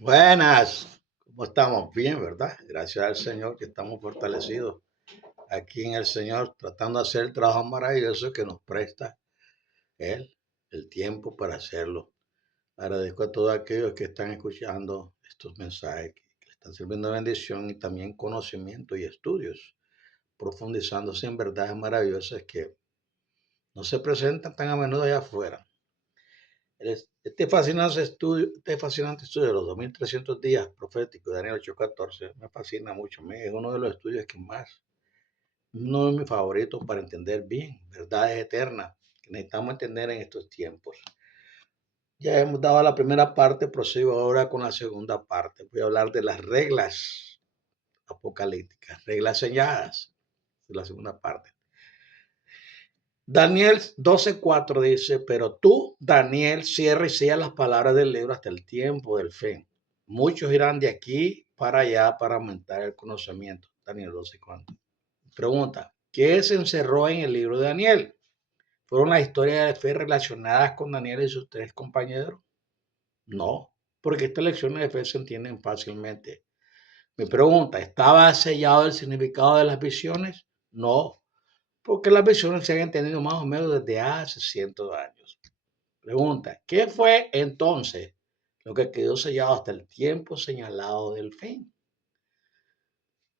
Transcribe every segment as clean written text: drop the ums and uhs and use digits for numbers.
Buenas, ¿cómo estamos? Bien, ¿verdad? Gracias al Señor que estamos fortalecidos aquí en el Señor, tratando de hacer el trabajo maravilloso que nos presta Él, el tiempo para hacerlo. Agradezco a todos aquellos que están escuchando estos mensajes, que le están sirviendo de bendición y también conocimiento y estudios, profundizándose en verdades maravillosas que no se presentan tan a menudo allá afuera. Este fascinante estudio de los 2300 días proféticos de Daniel 8:14 me fascina mucho. Es uno de los estudios que más, uno de mis favoritos para entender bien verdades eternas que necesitamos entender en estos tiempos. Ya hemos dado la primera parte, prosigo ahora con la segunda parte. Voy a hablar de las reglas apocalípticas, reglas selladas, de la segunda parte. Daniel 12:4 dice, pero tú, Daniel, cierra y sella las palabras del libro hasta el tiempo del fin. Muchos irán de aquí para allá para aumentar el conocimiento. Daniel 12:4. Pregunta, ¿qué se encerró en el libro de Daniel? ¿Fueron las historias de fe relacionadas con Daniel y sus tres compañeros? No, porque estas lecciones de fe se entienden fácilmente. Mi pregunta, ¿estaba sellado el significado de las visiones? No, porque las visiones se han entendido más o menos desde hace cientos de años. Pregunta, ¿qué fue entonces lo que quedó sellado hasta el tiempo señalado del fin?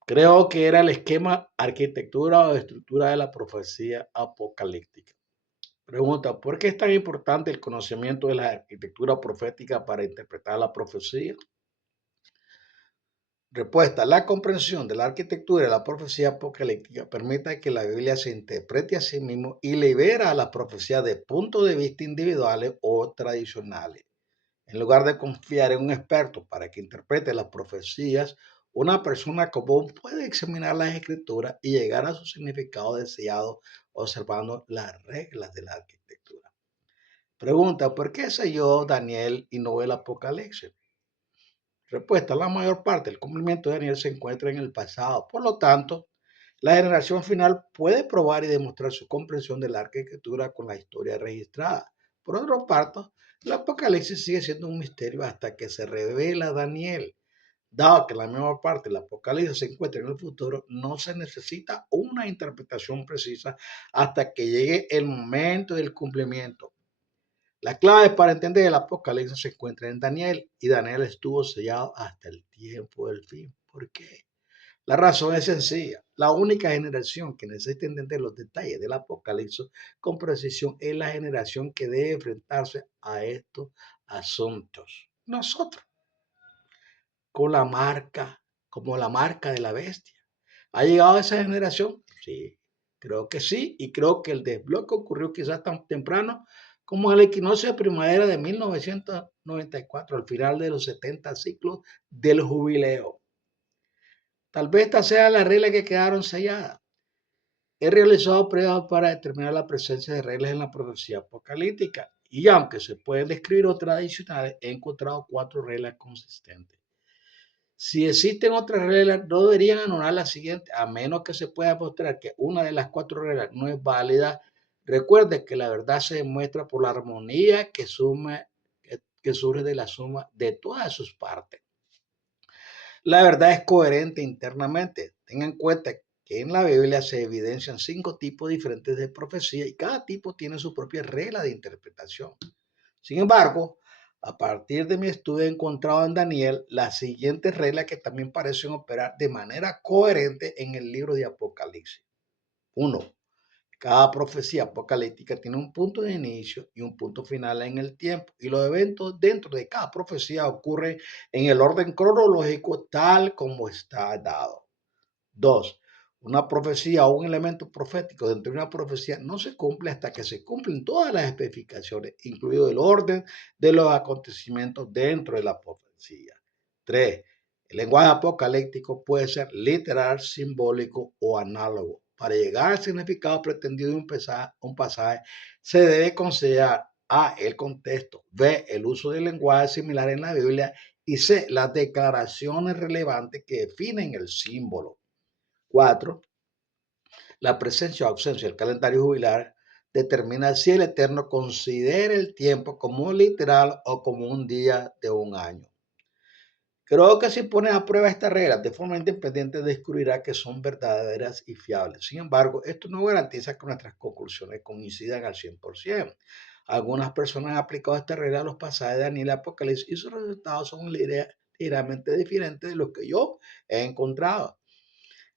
Creo que era el esquema, arquitectura o estructura de la profecía apocalíptica. Pregunta, ¿por qué es tan importante el conocimiento de la arquitectura profética para interpretar la profecía? Respuesta, la comprensión de la arquitectura de la profecía apocalíptica permite que la Biblia se interprete a sí mismo y libera a la profecía de puntos de vista individuales o tradicionales. En lugar de confiar en un experto para que interprete las profecías, una persona común puede examinar las escrituras y llegar a su significado deseado observando las reglas de la arquitectura. Pregunta, ¿por qué selló Daniel y no el Apocalipsis? Respuesta, la mayor parte del cumplimiento de Daniel se encuentra en el pasado. Por lo tanto, la generación final puede probar y demostrar su comprensión de la arquitectura con la historia registrada. Por otra parte, el Apocalipsis sigue siendo un misterio hasta que se revela Daniel. Dado que la mayor parte del Apocalipsis se encuentra en el futuro, no se necesita una interpretación precisa hasta que llegue el momento del cumplimiento. La clave para entender el Apocalipsis se encuentra en Daniel y Daniel estuvo sellado hasta el tiempo del fin. ¿Por qué? La razón es sencilla. La única generación que necesita entender los detalles del Apocalipsis con precisión es la generación que debe enfrentarse a estos asuntos. Nosotros, con la marca, como la marca de la bestia. ¿Ha llegado esa generación? Sí, creo que sí. Y creo que el desbloque ocurrió quizás tan temprano como el equinoccio de primavera de 1994, al final de los 70 ciclos del jubileo. Tal vez esta sea la regla que quedaron selladas. He realizado pruebas para determinar la presencia de reglas en la profecía apocalíptica y aunque se pueden describir otras adicionales, he encontrado 4 reglas consistentes. Si existen otras reglas, no deberían anular la siguiente, a menos que se pueda mostrar que una de las 4 reglas no es válida. Recuerde que la verdad se demuestra por la armonía que surge de la suma de todas sus partes. La verdad es coherente internamente. Tenga en cuenta que en la Biblia se evidencian 5 tipos diferentes de profecía y cada tipo tiene su propia regla de interpretación. Sin embargo, a partir de mi estudio he encontrado en Daniel las siguientes reglas que también parecen operar de manera coherente en el libro de Apocalipsis. 1. Cada profecía apocalíptica tiene un punto de inicio y un punto final en el tiempo, y los eventos dentro de cada profecía ocurren en el orden cronológico tal como está dado. 2. Una profecía o un elemento profético dentro de una profecía no se cumple hasta que se cumplen todas las especificaciones, incluido el orden de los acontecimientos dentro de la profecía. 3. El lenguaje apocalíptico puede ser literal, simbólico o análogo. Para llegar al significado pretendido de un pasaje se debe considerar A. El contexto, B. El uso del lenguaje similar en la Biblia y C. Las declaraciones relevantes que definen el símbolo. 4. La presencia o ausencia del calendario jubilar determina si el Eterno considera el tiempo como literal o como un día de un año. Creo que si pones a prueba estas reglas de forma independiente, descubrirá que son verdaderas y fiables. Sin embargo, esto no garantiza que nuestras conclusiones coincidan al 100%. Algunas personas han aplicado esta regla a los pasajes de Daniel y Apocalipsis y sus resultados son ligeramente diferentes de los que yo he encontrado.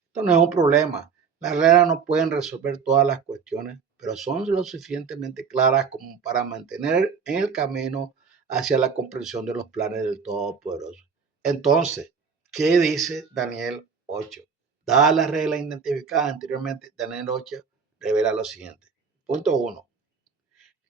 Esto no es un problema. Las reglas no pueden resolver todas las cuestiones, pero son lo suficientemente claras como para mantener en el camino hacia la comprensión de los planes del Todopoderoso. Entonces, ¿qué dice Daniel 8? Dadas las reglas identificadas anteriormente, Daniel 8 revela lo siguiente. Punto 1.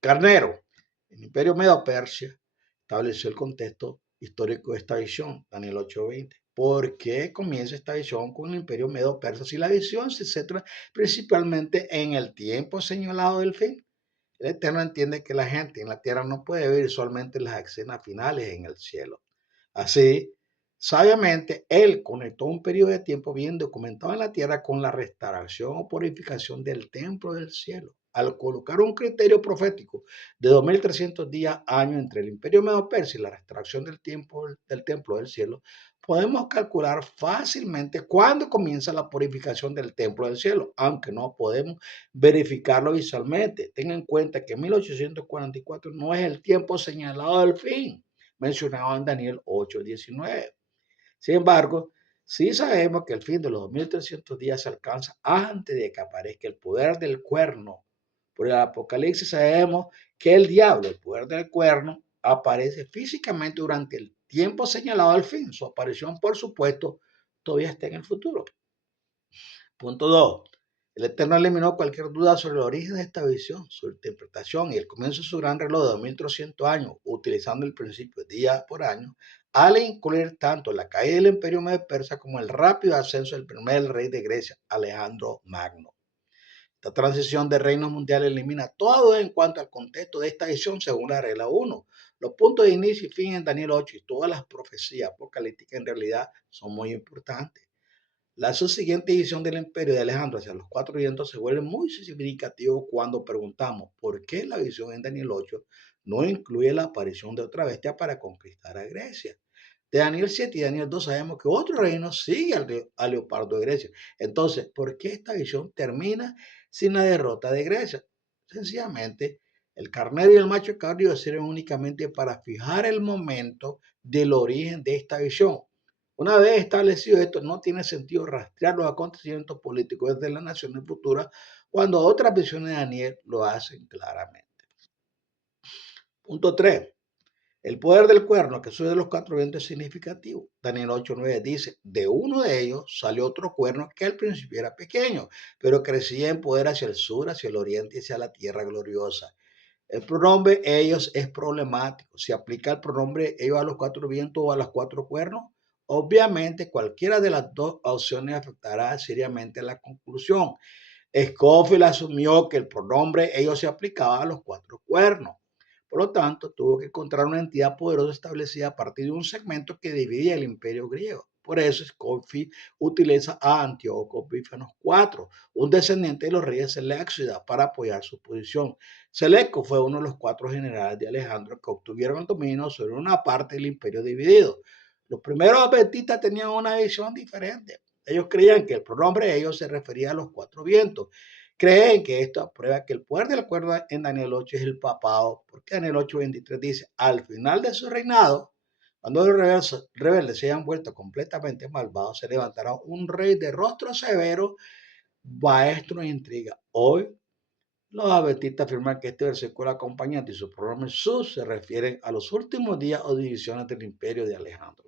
Carnero. El imperio Medo-Persia estableció el contexto histórico de esta visión, Daniel 8:20. ¿Por qué comienza esta visión con el imperio Medo-Persa si la visión se centra principalmente en el tiempo señalado del fin? El Eterno entiende que la gente en la tierra no puede ver solamente las escenas finales en el cielo. Así, sabiamente, él conectó un periodo de tiempo bien documentado en la tierra con la restauración o purificación del templo del cielo. Al colocar un criterio profético de 2300 días año entre el imperio medo-persa y la restauración del templo del cielo, podemos calcular fácilmente cuándo comienza la purificación del templo del cielo, aunque no podemos verificarlo visualmente. Tengan en cuenta que 1844 no es el tiempo señalado del fin mencionado en Daniel 8:19. Sin embargo, sí sabemos que el fin de los 2300 días se alcanza antes de que aparezca el poder del cuerno. Por el Apocalipsis sabemos que el diablo, el poder del cuerno, aparece físicamente durante el tiempo señalado al fin. Su aparición, por supuesto, todavía está en el futuro. Punto 2. El Eterno eliminó cualquier duda sobre el origen de esta visión, su interpretación y el comienzo de su gran reloj de 2300 años, utilizando el principio día por año, al incluir tanto la caída del imperio medo persa como el rápido ascenso del primer rey de Grecia, Alejandro Magno. Esta transición de reinos mundiales elimina todo en cuanto al contexto de esta visión según la regla 1. Los puntos de inicio y fin en Daniel 8 y todas las profecías apocalípticas en realidad son muy importantes. La subsiguiente división del imperio de Alejandro hacia los cuatro vientos se vuelve muy significativo cuando preguntamos por qué la visión en Daniel 8 no incluye la aparición de otra bestia para conquistar a Grecia. De Daniel 7 y Daniel 2 sabemos que otro reino sigue al leopardo de Grecia. Entonces, ¿por qué esta visión termina sin la derrota de Grecia? Sencillamente, el carnero y el macho cabrío sirven únicamente para fijar el momento del origen de esta visión. Una vez establecido esto, no tiene sentido rastrear los acontecimientos políticos desde las naciones futuras cuando otras visiones de Daniel lo hacen claramente. Punto 3. El poder del cuerno que sube de los cuatro vientos es significativo. Daniel 8:9 dice, de uno de ellos salió otro cuerno que al principio era pequeño, pero crecía en poder hacia el sur, hacia el oriente y hacia la tierra gloriosa. El pronombre ellos es problemático. ¿Se aplica el pronombre ellos a los cuatro vientos o a los cuatro cuernos? Obviamente, cualquiera de las dos opciones afectará seriamente la conclusión. Scofield asumió que el pronombre ellos se aplicaba a los cuatro cuernos. Por lo tanto, tuvo que encontrar una entidad poderosa establecida a partir de un segmento que dividía el imperio griego. Por eso Scofield utiliza a Antíoco Epífanes IV, un descendiente de los reyes Seleucidas, para apoyar su posición. Seleuco fue uno de los cuatro generales de Alejandro que obtuvieron el dominio sobre una parte del imperio dividido. Los primeros adventistas tenían una visión diferente. Ellos creían que el pronombre ellos se refería a los cuatro vientos. Creen que esto aprueba que el poder del acuerdo en Daniel 8 es el papado, porque Daniel 8:23 dice, al final de su reinado, cuando los rebeldes se hayan vuelto completamente malvados, se levantará un rey de rostro severo, maestro de intriga. Hoy, los adventistas afirman que este versículo acompañante y su pronombre sus se refieren a los últimos días o divisiones del imperio de Alejandro.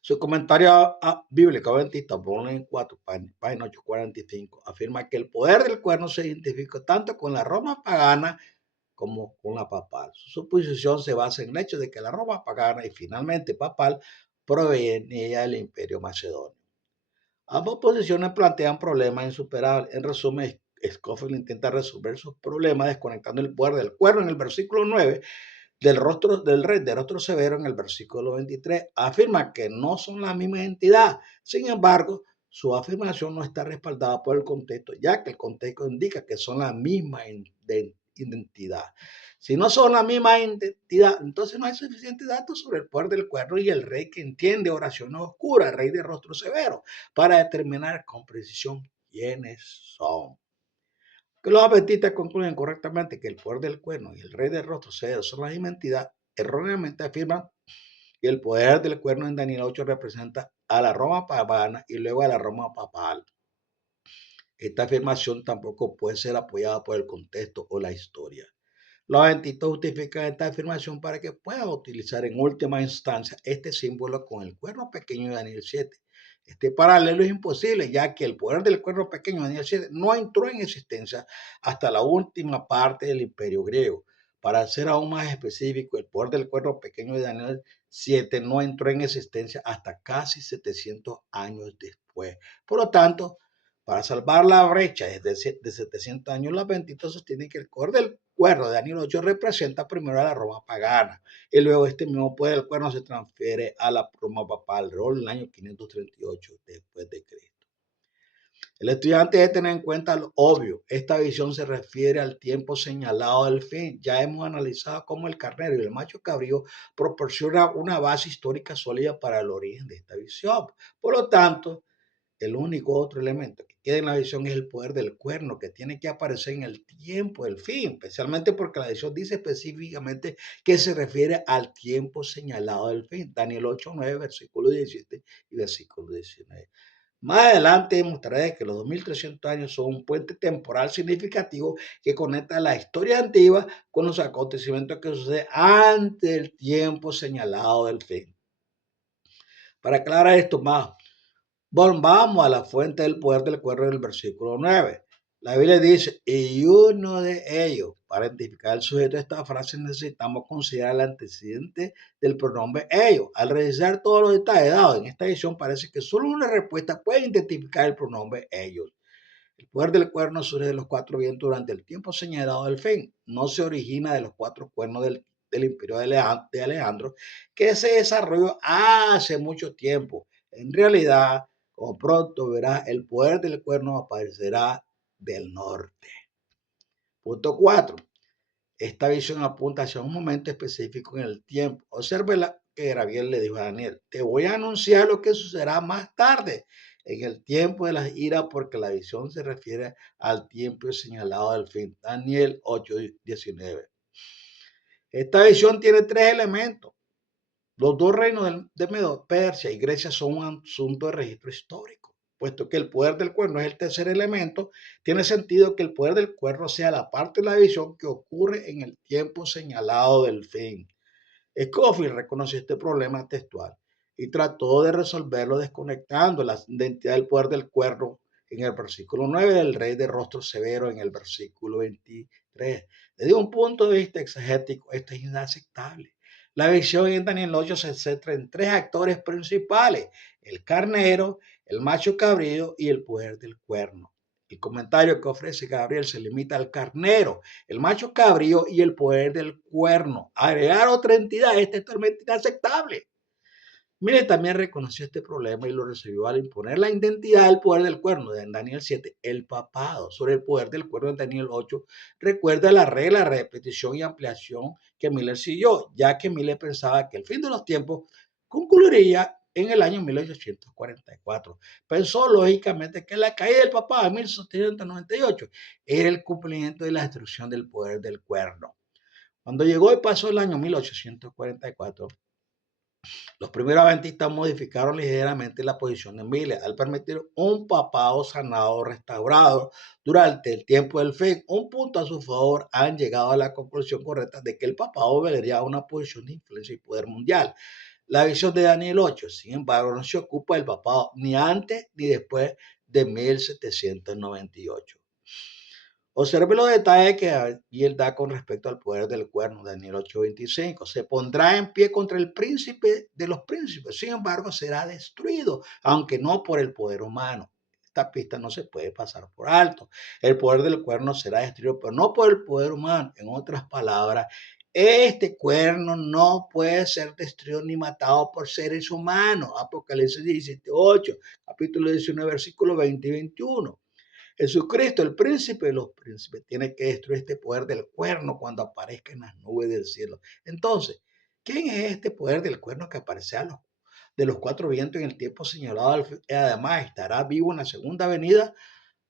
Su comentario bíblico adventista, volumen 4, página 845, afirma que el poder del cuerno se identifica tanto con la Roma pagana como con la papal. Su suposición se basa en el hecho de que la Roma pagana y finalmente papal provenía del imperio macedonio. Ambas posiciones plantean problemas insuperables. En resumen, Scofield intenta resolver sus problemas desconectando el poder del cuerno en el versículo 9 del rey de rostro severo en el versículo 23, afirma que no son la misma entidad. Sin embargo, su afirmación no está respaldada por el contexto, ya que el contexto indica que son la misma identidad. Si no son la misma identidad, entonces no hay suficientes datos sobre el poder del cuerno y el rey que entiende oraciones oscuras, rey de rostro severo, para determinar con precisión quiénes son. Que los adventistas concluyen correctamente que el poder del cuerno y el rey de rostro severo son la misma entidad, erróneamente afirman que el poder del cuerno en Daniel 8 representa a la Roma pagana y luego a la Roma papal. Esta afirmación tampoco puede ser apoyada por el contexto o la historia. Los adventistas justifican esta afirmación para que puedan utilizar en última instancia este símbolo con el cuerno pequeño de Daniel 7. Este paralelo es imposible, ya que el poder del cuerno pequeño de Daniel 7 no entró en existencia hasta la última parte del imperio griego. Para ser aún más específico, el poder del cuerno pequeño de Daniel 7 no entró en existencia hasta casi 700 años después. Por lo tanto, para salvar la brecha de 700 años, los adventistas sostienen que el poder del cuerno de Daniel 8 representa primero a la Roma pagana y luego este mismo poder del cuerno se transfiere a la Roma papal alrededor del año 538 después de Cristo. El estudiante debe tener en cuenta lo obvio. Esta visión se refiere al tiempo señalado del fin. Ya hemos analizado cómo el carnero y el macho cabrío proporcionan una base histórica sólida para el origen de esta visión. Por lo tanto, el único otro elemento que queda en la visión es el poder del cuerno, que tiene que aparecer en el tiempo del fin, especialmente porque la visión dice específicamente que se refiere al tiempo señalado del fin. Daniel 8, 9, versículo 17 y versículo 19. Más adelante demostraré que los 2300 años son un puente temporal significativo que conecta la historia antigua con los acontecimientos que suceden antes del tiempo señalado del fin. Para aclarar esto más, volvamos a la fuente del poder del cuerno del versículo 9. La Biblia dice, y uno de ellos. Para identificar el sujeto de esta frase necesitamos considerar el antecedente del pronombre ellos. Al revisar todos los detalles dados en esta edición, parece que solo una respuesta puede identificar el pronombre ellos. El poder del cuerno surge de los cuatro vientos durante el tiempo señalado del fin. No se origina de los cuatro cuernos del imperio de Alejandro, que se desarrolló hace mucho tiempo. En realidad, como pronto verá, el poder del cuerno aparecerá del norte. Punto 4. Esta visión apunta hacia un momento específico en el tiempo. Observe que Gabriel le dijo a Daniel, te voy a anunciar lo que sucederá más tarde, en el tiempo de las iras, porque la visión se refiere al tiempo señalado del fin. Daniel 8:19. Esta visión tiene tres elementos. Los dos reinos de Medo, Persia y Grecia son un asunto de registro histórico. Puesto que el poder del cuerno es el tercer elemento, tiene sentido que el poder del cuerno sea la parte de la visión que ocurre en el tiempo señalado del fin. Scofield reconoció este problema textual y trató de resolverlo desconectando la identidad del poder del cuerno en el versículo 9 del rey de rostro severo en el versículo 23. Desde un punto de vista exegético, esto es inaceptable. La visión en Daniel 8 se centra en tres actores principales: el carnero, el macho cabrío y el poder del cuerno. El comentario que ofrece Gabriel se limita al carnero, el macho cabrío y el poder del cuerno. Agregar otra entidad es totalmente inaceptable. Mire, también reconoció este problema y lo resolvió al imponer la identidad del poder del cuerno de Daniel 7, el papado, sobre el poder del cuerno de Daniel 8. Recuerda la regla de repetición y ampliación que Miller siguió, ya que Miller pensaba que el fin de los tiempos concluiría en el año 1844. Pensó lógicamente que la caída del papado en 1798 era el cumplimiento de la destrucción del poder del cuerno. Cuando llegó y pasó el año 1844, los primeros adventistas modificaron ligeramente la posición de Miller al permitir un papado sanado restaurado durante el tiempo del fin. Un punto a su favor, han llegado a la conclusión correcta de que el papado volvería a una posición de influencia y poder mundial. La visión de Daniel 8, sin embargo, no se ocupa del papado ni antes ni después de 1798. Observe los detalles que él da con respecto al poder del cuerno, Daniel 8:25. Se pondrá en pie contra el príncipe de los príncipes, sin embargo será destruido, aunque no por el poder humano. Esta pista no se puede pasar por alto. El poder del cuerno será destruido, pero no por el poder humano. En otras palabras, este cuerno no puede ser destruido ni matado por seres humanos. Apocalipsis 17:8, capítulo 19, versículos 20 y 21. Jesucristo, el príncipe de los príncipes, tiene que destruir este poder del cuerno cuando aparezca en las nubes del cielo. Entonces, ¿quién es este poder del cuerno que aparece de los cuatro vientos en el tiempo señalado? Además, estará vivo en la segunda venida,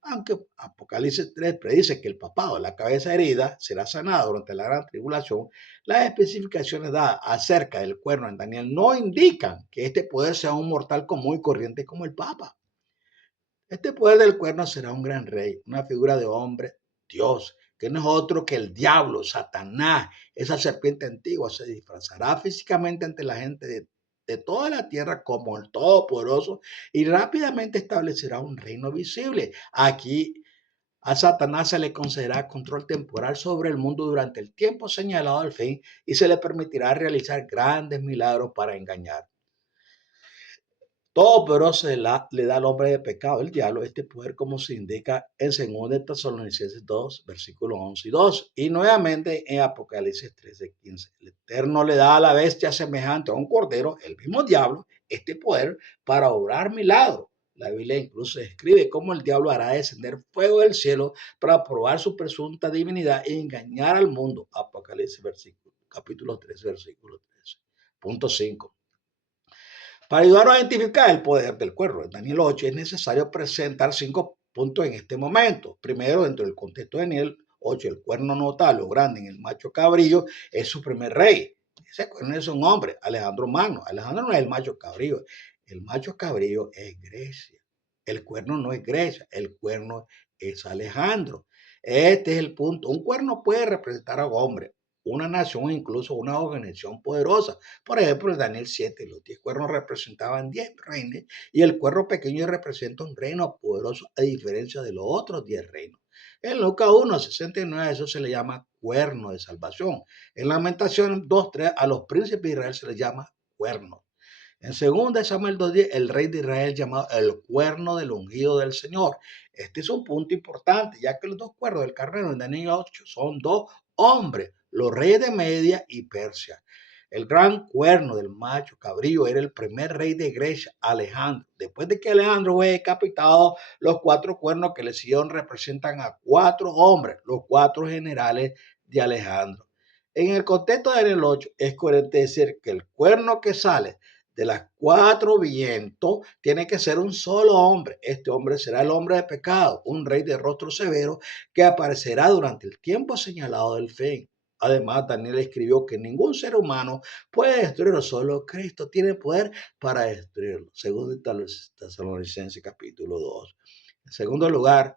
aunque Apocalipsis 3 predice que el papado, la cabeza herida, será sanada durante la gran tribulación. Las especificaciones dadas acerca del cuerno en Daniel no indican que este poder sea un mortal común y corriente como el Papa. Este poder del cuerno será un gran rey, una figura de hombre, Dios, que no es otro que el diablo, Satanás, esa serpiente antigua. Se disfrazará físicamente ante la gente de toda la tierra como el Todopoderoso y rápidamente establecerá un reino visible. Aquí a Satanás se le concederá control temporal sobre el mundo durante el tiempo señalado al fin y se le permitirá realizar grandes milagros para engañar. Todo poderoso le da al hombre de pecado, el diablo, este poder, como se indica en 2 Tesalonicenses 2, versículos 11 y 12. Y nuevamente en Apocalipsis 13, 15. El Eterno le da a la bestia semejante a un cordero, el mismo diablo, este poder para obrar milagros. La Biblia incluso describe cómo el diablo hará descender fuego del cielo para probar su presunta divinidad e engañar al mundo. Apocalipsis capítulo 3, versículo 13. Punto 5. Para ayudarnos a identificar el poder del cuerno en Daniel 8 es necesario presentar 5 puntos en este momento. Primero, dentro del contexto de Daniel 8, el cuerno notable o grande en el macho cabrillo es su primer rey. Ese cuerno es un hombre, Alejandro Magno. Alejandro no es el macho cabrillo. El macho cabrillo es Grecia. El cuerno no es Grecia, el cuerno es Alejandro. Este es el punto. Un cuerno puede representar a un hombre, una nación o incluso una organización poderosa. Por ejemplo, en Daniel 7, los 10 cuernos representaban 10 reinos y el cuerno pequeño representa un reino poderoso a diferencia de los otros 10 reinos. En Lucas 1, 69, eso se le llama cuerno de salvación. En Lamentaciones 2, 3, a los príncipes de Israel se les llama cuerno. En 2 Samuel 2:10, el rey de Israel llamado el cuerno del ungido del Señor. Este es un punto importante, ya que los dos cuernos del carnero en Daniel 8 son dos hombres, los reyes de Media y Persia. El gran cuerno del macho cabrío era el primer rey de Grecia, Alejandro. Después de que Alejandro fue decapitado, los 4 cuernos que le siguieron representan a 4 hombres, los 4 generales de Alejandro. En el contexto de Daniel 8 es coherente decir que el cuerno que sale de las 4 vientos tiene que ser un solo hombre. Este hombre será el hombre de pecado, un rey de rostro severo que aparecerá durante el tiempo señalado del fin. Además, Daniel escribió que ningún ser humano puede destruirlo, solo Cristo tiene poder para destruirlo, según Tesalonicenses capítulo 2. En segundo lugar,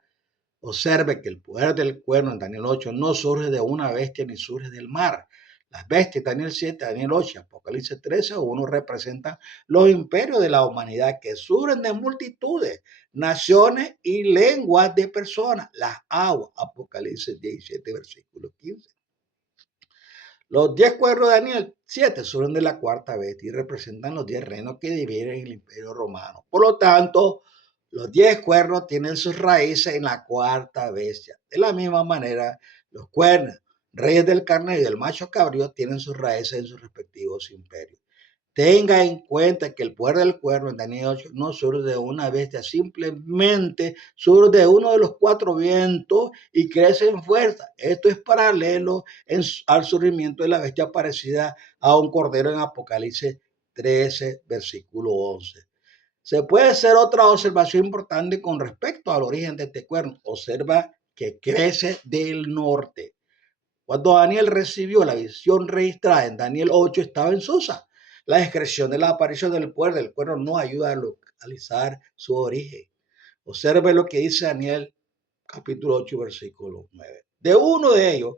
observe que el poder del cuerno en Daniel 8 no surge de una bestia ni surge del mar. Las bestias, Daniel 7, Daniel 8, Apocalipsis 13, 1 representan los imperios de la humanidad que surgen de multitudes, naciones y lenguas de personas. Las aguas, Apocalipsis 17, versículo 15. Los 10 cuernos de Daniel 7 surgen de la cuarta bestia y representan los 10 reinos que dividen el imperio romano. Por lo tanto, los 10 cuernos tienen sus raíces en la cuarta bestia. De la misma manera, los cuernos, reyes del carnero y del macho cabrío, tienen sus raíces en sus respectivos imperios. Tenga en cuenta que el poder del cuerno en Daniel 8 no surge de una bestia, simplemente surge de uno de los 4 vientos y crece en fuerza. Esto es paralelo al surgimiento de la bestia parecida a un cordero en Apocalipsis 13, versículo 11. Se puede hacer otra observación importante con respecto al origen de este cuerno. Observa que crece del norte. Cuando Daniel recibió la visión registrada en Daniel 8, estaba en Susa. La descripción de la aparición del poder del cuerno no ayuda a localizar su origen. Observe lo que dice Daniel capítulo 8, versículo 9. De uno de ellos,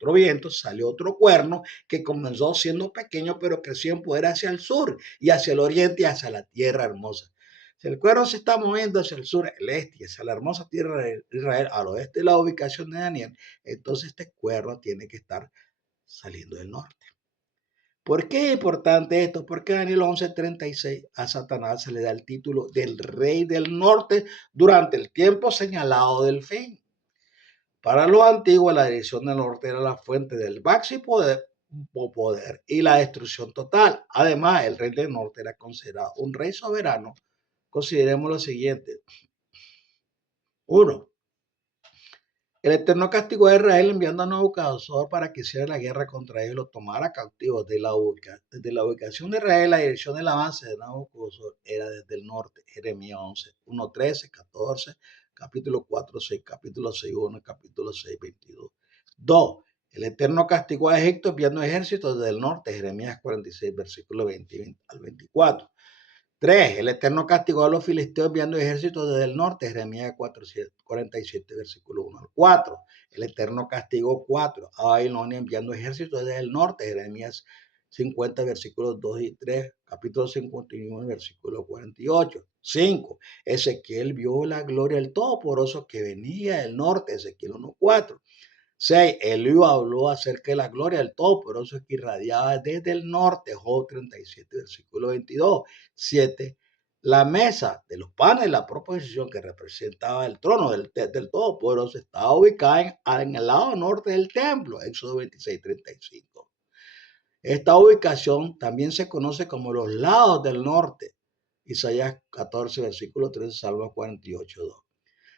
4 vientos, salió otro cuerno que comenzó siendo pequeño, pero creció en poder hacia el sur y hacia el oriente y hacia la tierra hermosa. Si el cuerno se está moviendo hacia el sur, el este y hacia la hermosa tierra de Israel, al oeste de la ubicación de Daniel, entonces este cuerno tiene que estar saliendo del norte. ¿Por qué es importante esto? Porque Daniel 11:36 a Satanás se le da el título del rey del norte durante el tiempo señalado del fin. Para los antiguos, la dirección del norte era la fuente del máximo poder y la destrucción total. Además, el rey del norte era considerado un rey soberano. Consideremos lo siguiente. 1. El Eterno castigó a Israel enviando a Nabucodonosor para que hiciera la guerra contra ellos y los tomara cautivos. Desde la ubicación de Israel, la dirección del avance de Nabucodonosor era desde el norte. Jeremías 11, 1, 13, 14, capítulo 4, 6, capítulo 6, 1, capítulo 6, 22. 2. El Eterno castigó a Egipto enviando ejércitos desde el norte. Jeremías 46, versículo 20 al 24. 3. El Eterno castigó a los filisteos enviando ejércitos desde el norte. Jeremías 47, versículo 1 al 4. El Eterno castigó 4 a Babilonia enviando ejércitos desde el norte. Jeremías 50, versículos 2 y 3. Capítulo 51, versículo 48. 5. Ezequiel vio la gloria del Todopoderoso que venía del norte. Ezequiel 1, 4. 6. Eliú habló acerca de la gloria del Todopoderoso que irradiaba desde el norte. Job 37, versículo 22. 7. La mesa de los panes de la proposición que representaba el trono del Todopoderoso estaba ubicada en el lado norte del templo. Éxodo 26, 35. Esta ubicación también se conoce como los lados del norte. Isaías 14, versículo 13, Salmo 48, 2.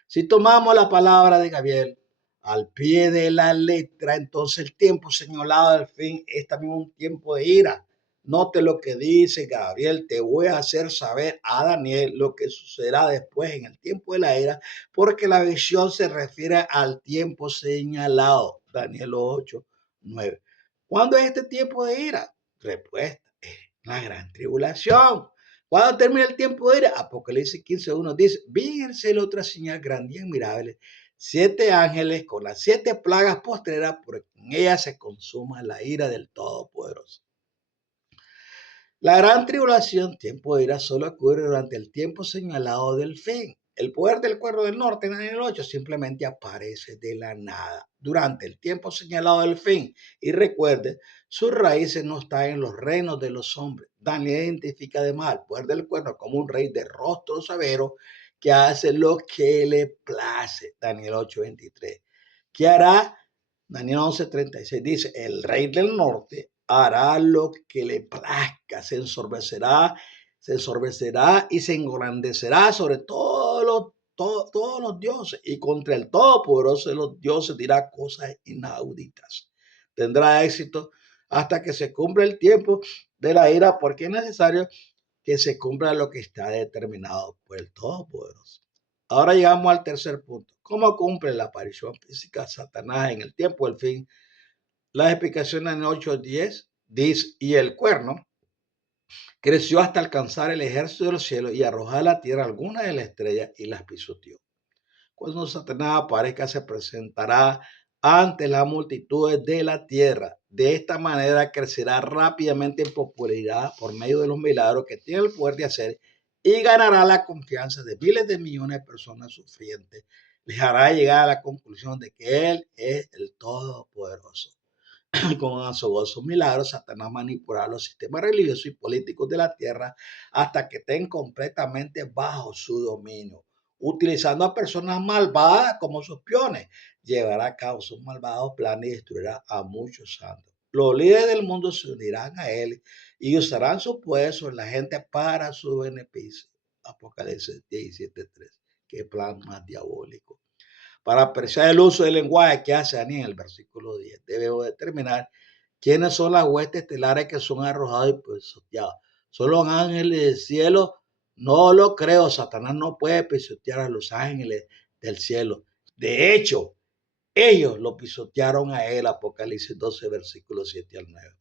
Si tomamos la palabra de Gabriel al pie de la letra, entonces el tiempo señalado del fin es también un tiempo de ira. Note lo que dice Gabriel: te voy a hacer saber a Daniel lo que sucederá después en el tiempo de la ira, porque la visión se refiere al tiempo señalado. Daniel 8, 9. ¿Cuándo es este tiempo de ira? Respuesta: es la gran tribulación. Cuando termina el tiempo de ira, Apocalipsis 15:1 dice: vi en el cielo otra señal grande y admirable, 7 ángeles con las 7 plagas postreras, porque en ellas se consuma la ira del Todopoderoso. La gran tribulación, tiempo de ira, solo ocurre durante el tiempo señalado del fin. El poder del cuerno del norte en Daniel 8 simplemente aparece de la nada durante el tiempo señalado del fin. Y recuerde, sus raíces no están en los reinos de los hombres. Daniel identifica además el poder del cuerno como un rey de rostro severo que hace lo que le place. Daniel 8:23. ¿Qué hará? Daniel 11:36 dice: el rey del norte hará lo que le plazca, se ensorbecerá y se engrandecerá sobre todos los dioses, y contra el Todopoderoso de los dioses dirá cosas inauditas. Tendrá éxito hasta que se cumpla el tiempo de la ira, porque es necesario que se cumpla lo que está determinado por el Todopoderoso. Ahora llegamos al tercer punto: ¿cómo cumple la aparición física de Satanás en el tiempo del fin? Las explicaciones en 8:10 dice: y el cuerno creció hasta alcanzar el ejército de los cielos y arrojar a la tierra algunas de las estrellas y las pisoteó. Cuando Satanás aparezca, se presentará ante las multitudes de la tierra. De esta manera crecerá rápidamente en popularidad por medio de los milagros que tiene el poder de hacer, y ganará la confianza de miles de millones de personas sufrientes. Les hará llegar a la conclusión de que Él es el Todopoderoso. Con asombrosos milagros, Satanás manipulará los sistemas religiosos y políticos de la tierra hasta que estén completamente bajo su dominio. Utilizando a personas malvadas como sus peones, llevará a cabo sus malvados planes y destruirá a muchos santos. Los líderes del mundo se unirán a él y usarán su poder sobre la gente para su beneficio. Apocalipsis 17:3. Qué plan más diabólico. Para apreciar el uso del lenguaje que hace Daniel en el versículo 10, debemos determinar quiénes son las huestes estelares que son arrojados y pisoteados. ¿Son los ángeles del cielo? No lo creo. Satanás no puede pisotear a los ángeles del cielo. De hecho, ellos lo pisotearon a él. Apocalipsis 12, versículos 7 al 9.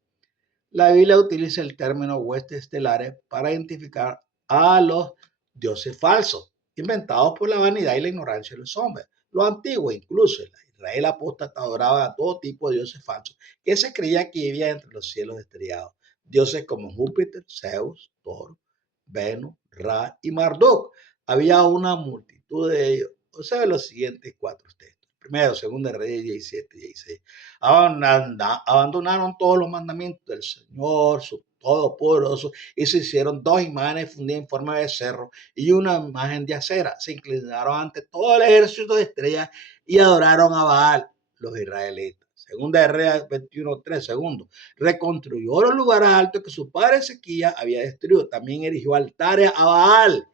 La Biblia utiliza el término huestes estelares para identificar a los dioses falsos, inventados por la vanidad y la ignorancia de los hombres. Los antiguos, incluso la Israel apóstata, adoraban a todo tipo de dioses falsos que se creía que vivían entre los cielos estrellados. Dioses como Júpiter, Zeus, Thor, Venus, Ra y Marduk. Había una multitud de ellos. Observe los siguientes 4 textos. Primero, segundo Reyes 17, 16. Abandonaron todos los mandamientos del Señor, su Todopoderoso, y se hicieron 2 imágenes fundidas en forma de cerro y una imagen de acera. Se inclinaron ante todo el ejército de estrellas y adoraron a Baal, los israelitas. Segunda de Reyes 21:3. Segundo, reconstruyó los lugares altos que su padre Ezequías había destruido. También erigió altares a Baal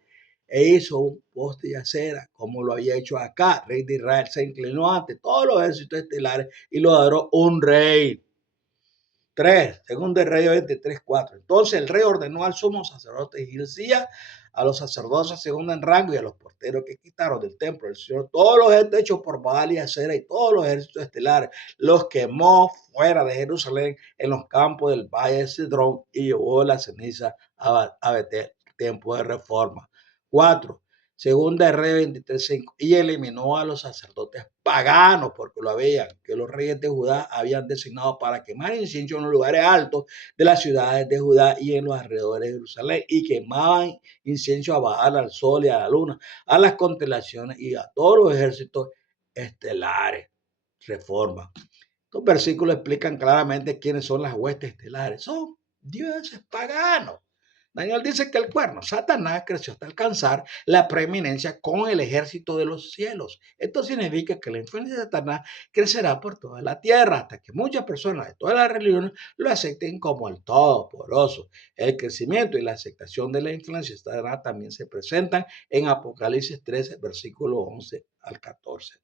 e hizo un poste de acera, como lo había hecho acá. Rey de Israel se inclinó ante todos los ejércitos estelares y lo adoró un rey. 3, según de Reyes 23:4. Entonces el rey ordenó al sumo sacerdote Hilcías, a los sacerdotes según en rango y a los porteros que quitaron del templo del Señor todos los hechos por Baal y Acera y todos los ejércitos estelares, los quemó fuera de Jerusalén en los campos del valle de Cedrón y llevó la ceniza a Betel, tiempo de reforma. 4, según de Reyes 23:5, y eliminó a los sacerdotes paganos, porque lo habían, que los reyes de Judá habían designado para quemar incienso en los lugares altos de las ciudades de Judá y en los alrededores de Jerusalén, y quemaban incienso a Baal, al sol y a la luna, a las constelaciones y a todos los ejércitos estelares. Reforma. Estos versículos explican claramente quiénes son las huestes estelares. Son dioses paganos. Daniel dice que el cuerno, Satanás, creció hasta alcanzar la preeminencia con el ejército de los cielos. Esto significa que la influencia de Satanás crecerá por toda la tierra hasta que muchas personas de todas las religiones lo acepten como el Todopoderoso. El crecimiento y la aceptación de la influencia de Satanás también se presentan en Apocalipsis 13, versículo 11 al 14.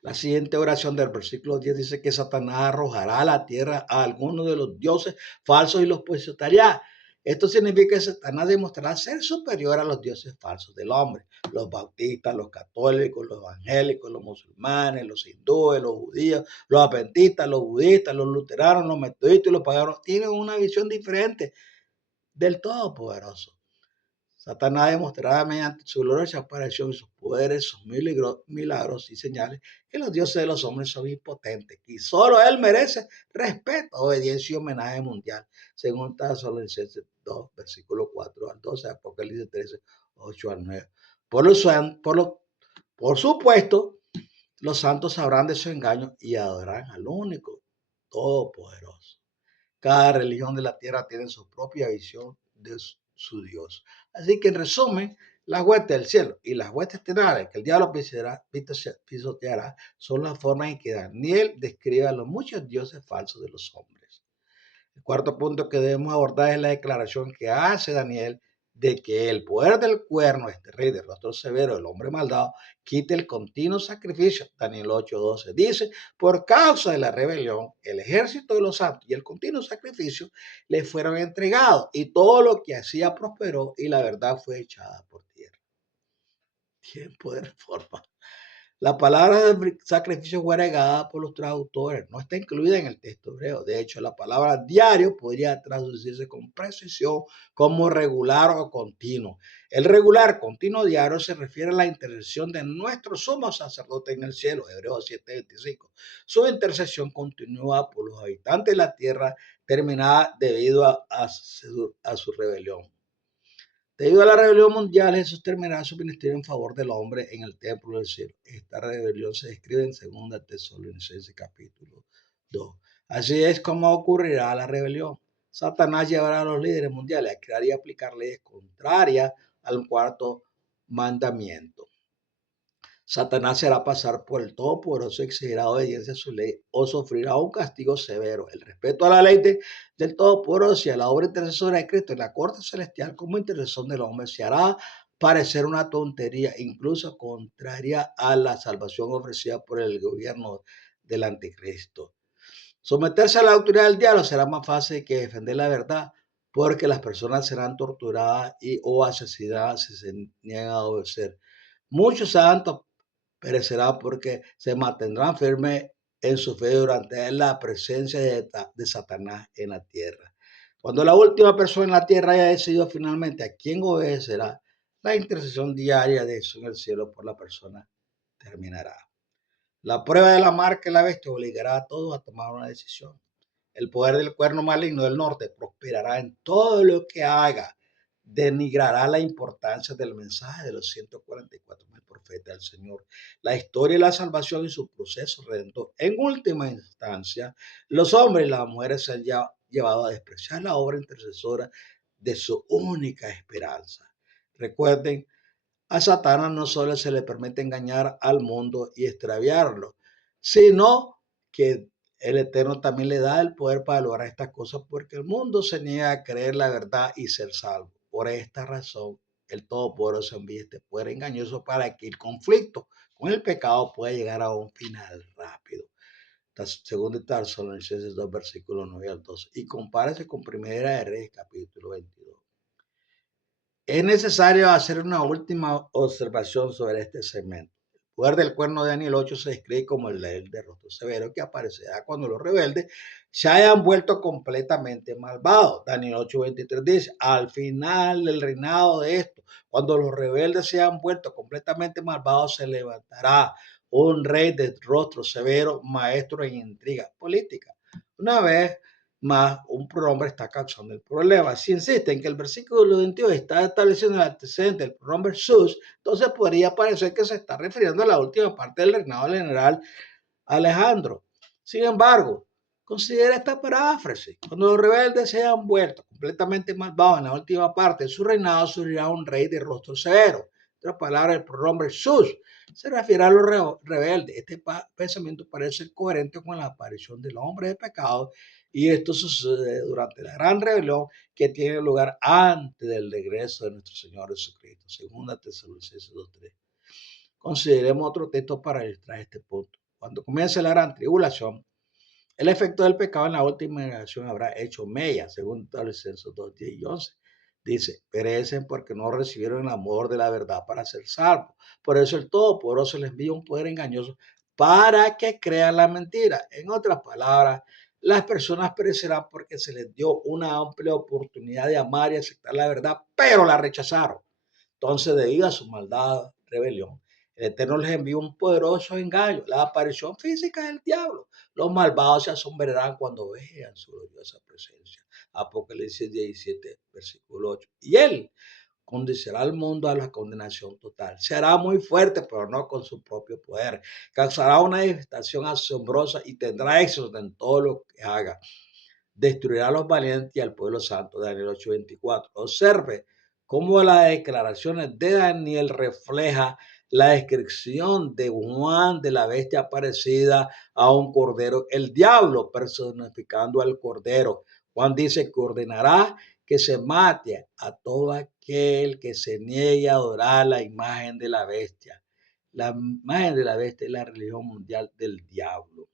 La siguiente oración del versículo 10 dice que Satanás arrojará a la tierra a algunos de los dioses falsos y los posicionará. Esto significa que Satanás demostrará ser superior a los dioses falsos del hombre. Los bautistas, los católicos, los evangélicos, los musulmanes, los hindúes, los judíos, los adventistas, los budistas, los luteranos, los metodistas y los paganos tienen una visión diferente del Todopoderoso. Satanás demostrará mediante su gloriosa aparición y sus poderes, sus milagros y señales que los dioses de los hombres son impotentes y solo él merece respeto, obediencia y homenaje mundial, según Tesalonicenses 2, versículo 4 al 12, Apocalipsis 13, 8 al 9. Por supuesto, los santos sabrán de su engaño y adorarán al único todopoderoso. Cada religión de la tierra tiene su propia visión de su Dios. Así que en resumen, las huestes del cielo y las huestes terrenales que el diablo pisoteará son las formas en que Daniel describe a los muchos dioses falsos de los hombres. El cuarto punto que debemos abordar es la declaración que hace Daniel de que el poder del cuerno, este rey de rostro severo, el hombre maldado, quite el continuo sacrificio. Daniel 8:12 dice, por causa de la rebelión, el ejército de los santos y el continuo sacrificio le fueron entregados y todo lo que hacía prosperó y la verdad fue echada por tierra. Tiempo de reforma. La palabra de sacrificio fue agregada por los traductores, no está incluida en el texto hebreo. De hecho, la palabra diario podría traducirse con precisión como regular o continuo. El regular, continuo, diario se refiere a la intercesión de nuestro sumo sacerdote en el cielo, Hebreos 7:25. Su intercesión continúa por los habitantes de la tierra, terminada debido a su rebelión. Debido a la rebelión mundial, Jesús terminará su ministerio en favor del hombre en el templo del cielo. Esta rebelión se describe en 2 Tesalonicenses capítulo 2. Así es como ocurrirá la rebelión. Satanás llevará a los líderes mundiales a crear y aplicar leyes contrarias al cuarto mandamiento. Satanás será pasar por el Todopoderoso y exigirá obediencia a su ley o sufrirá un castigo severo. El respeto a la ley del Todopoderoso y a la obra intercesora de Cristo en la corte celestial como intercesión del hombre se hará parecer una tontería, incluso contraria a la salvación ofrecida por el gobierno del anticristo. Someterse a la autoridad del diablo será más fácil que defender la verdad, porque las personas serán torturadas o asesinadas si se niegan a obedecer. Muchos santos perecerá porque se mantendrán firmes en su fe durante la presencia de Satanás en la tierra. Cuando la última persona en la tierra haya decidido finalmente a quién obedecerá, la intercesión diaria de Jesús en el cielo por la persona terminará. La prueba de la marca de la bestia obligará a todos a tomar una decisión. El poder del cuerno maligno del norte prosperará en todo lo que haga. Denigrará la importancia del mensaje de los 144,000 profetas del Señor, la historia y la salvación y su proceso redentor. En última instancia, los hombres y las mujeres se han llevado a despreciar la obra intercesora de su única esperanza. Recuerden, a Satanás no solo se le permite engañar al mundo y extraviarlo, sino que el Eterno también le da el poder para lograr estas cosas porque el mundo se niega a creer la verdad y ser salvo. Por esta razón, el Todopoderoso envía este poder engañoso para que el conflicto con el pecado pueda llegar a un final rápido. Segundo de Tesalonicenses 2, versículos 9 al 12. Y compárese con Primera de Reyes, capítulo 22. Es necesario hacer una última observación sobre este segmento. El poder del cuerno de Daniel 8 se describe como el de rostro severo que aparecerá cuando los rebeldes se hayan vuelto completamente malvados. Daniel 8:23 dice, al final del reinado de esto, cuando los rebeldes se hayan vuelto completamente malvados, se levantará un rey de rostro severo, maestro en intriga política. Una vez más un pronombre está causando el problema. Si insiste en que el versículo 22 está estableciendo el antecedente del pronombre sus, entonces podría parecer que se está refiriendo a la última parte del reinado del general Alejandro. Sin embargo, considera esta paráfrasis. Cuando los rebeldes se hayan vuelto completamente malvados en la última parte de su reinado, surgirá un rey de rostro severo. En otras palabras, el pronombre sus se refiere a los rebeldes. Este pensamiento parece ser coherente con la aparición del hombre de pecado, y esto sucede durante la gran rebelión que tiene lugar antes del regreso de nuestro Señor Jesucristo. Segunda Tesalonicenses 2:3. Consideremos otro texto para ilustrar este punto. Cuando comience la gran tribulación, el efecto del pecado en la última generación habrá hecho mella, según Tesalonicenses 2, 10 y 11. Dice, perecen porque no recibieron el amor de la verdad para ser salvos. Por eso el Todopoderoso les envía un poder engañoso para que crean la mentira. En otras palabras, las personas perecerán porque se les dio una amplia oportunidad de amar y aceptar la verdad, pero la rechazaron. Entonces, debido a su maldad, rebelión, el Eterno les envió un poderoso engaño, la aparición física del diablo. Los malvados se asombrarán cuando vean su gloriosa presencia. Apocalipsis 17, versículo 8. Y él conducirá al mundo a la condenación total. Se hará muy fuerte, pero no con su propio poder. Causará una devastación asombrosa y tendrá éxito en todo lo que haga. Destruirá a los valientes y al pueblo santo. Daniel 8:24. Observe cómo las declaraciones de Daniel refleja la descripción de Juan de la bestia parecida a un cordero, el diablo personificando al cordero. Juan dice que ordenará que se mate a todo aquel que se niegue a adorar la imagen de la bestia. La imagen de la bestia es la religión mundial del diablo.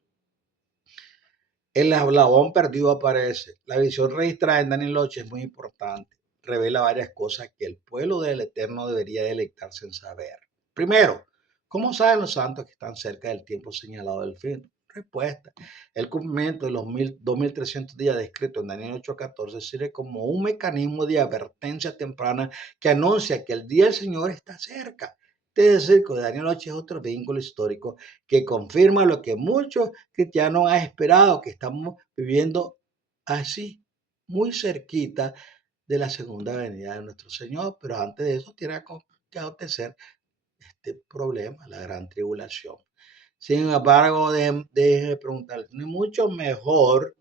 El eslabón perdido aparece. La visión registrada en Daniel 8 es muy importante. Revela varias cosas que el pueblo del Eterno debería deleitarse en saber. Primero, ¿cómo saben los santos que están cerca del tiempo señalado del fin? Respuesta. El cumplimiento de los 2300 días descritos en Daniel 8:14 sirve como un mecanismo de advertencia temprana que anuncia que el día del Señor está cerca. Es decir, que Daniel 8 es otro vínculo histórico que confirma lo que muchos cristianos han esperado, que estamos viviendo así, muy cerquita de la segunda venida de nuestro Señor. Pero antes de eso tiene que acontecer este problema, la gran tribulación. Sin embargo, déjenme preguntarles, ¿no es mucho mejor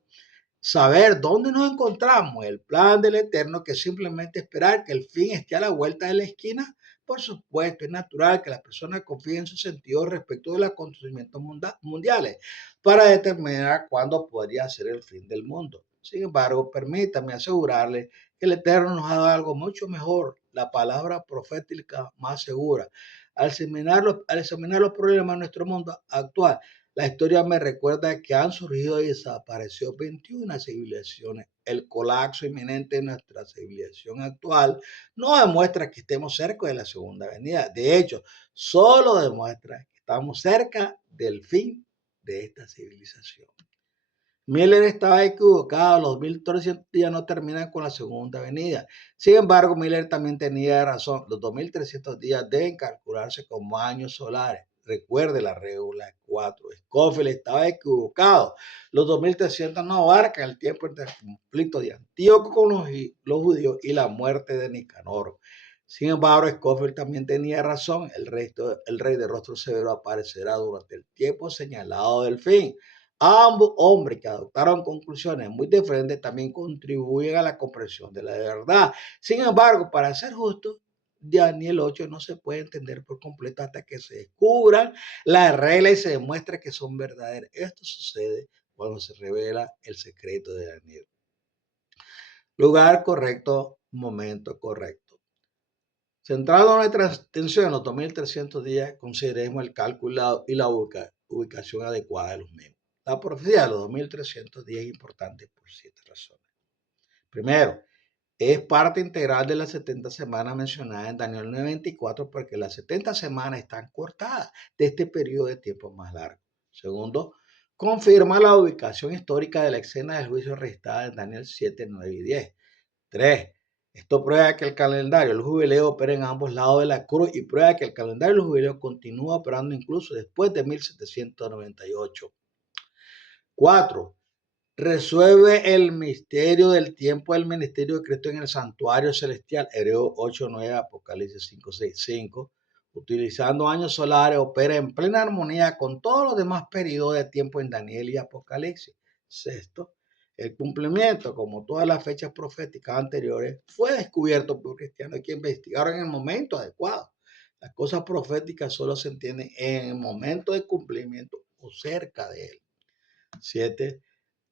saber dónde nos encontramos, el plan del Eterno, que simplemente esperar que el fin esté a la vuelta de la esquina? Por supuesto, es natural que las personas confíen en su sentido respecto de los acontecimientos mundiales para determinar cuándo podría ser el fin del mundo. Sin embargo, permítame asegurarle que el Eterno nos ha dado algo mucho mejor, la palabra profética más segura. Al examinar los problemas de nuestro mundo actual, la historia me recuerda que han surgido y desaparecido 21 civilizaciones. El colapso inminente de nuestra civilización actual no demuestra que estemos cerca de la segunda venida. De hecho, solo demuestra que estamos cerca del fin de esta civilización. Miller estaba equivocado, los 2300 días no terminan con la segunda venida. Sin embargo, Miller también tenía razón, los 2300 días deben calcularse como años solares. Recuerde la regla 4. Scofield estaba equivocado. Los 2300 no abarcan el tiempo entre el conflicto de Antíoco con los judíos y la muerte de Nicanor. Sin embargo, Scofield también tenía razón. El rey de rostro severo aparecerá durante el tiempo señalado del fin. Ambos hombres que adoptaron conclusiones muy diferentes también contribuyen a la comprensión de la verdad. Sin embargo, para ser justo, Daniel 8 no se puede entender por completo hasta que se descubran las reglas y se demuestre que son verdaderas. Esto sucede cuando se revela el secreto de Daniel. Lugar correcto, momento correcto. Centrando nuestra atención en los 2300 días, consideremos el cálculo y la ubicación adecuada de los mismos. La profecía de los 2300 días es importante por 7 razones. Primero, es parte integral de las 70 semanas mencionadas en Daniel 9:24 porque las 70 semanas están cortadas de este periodo de tiempo más largo. Segundo, confirma la ubicación histórica de la escena del juicio registrada en Daniel 7, 9 y 10. 3. Esto prueba que el calendario del jubileo opera en ambos lados de la cruz y prueba que el calendario del jubileo continúa operando incluso después de 1798. 4. Resuelve el misterio del tiempo del ministerio de Cristo en el santuario celestial, Hebreos 8:9, Apocalipsis 5:6-5. Utilizando años solares, opera en plena armonía con todos los demás periodos de tiempo en Daniel y Apocalipsis. Sexto, el cumplimiento, como todas las fechas proféticas anteriores, fue descubierto por cristianos que investigaron en el momento adecuado. Las cosas proféticas solo se entienden en el momento de cumplimiento o cerca de él. 7.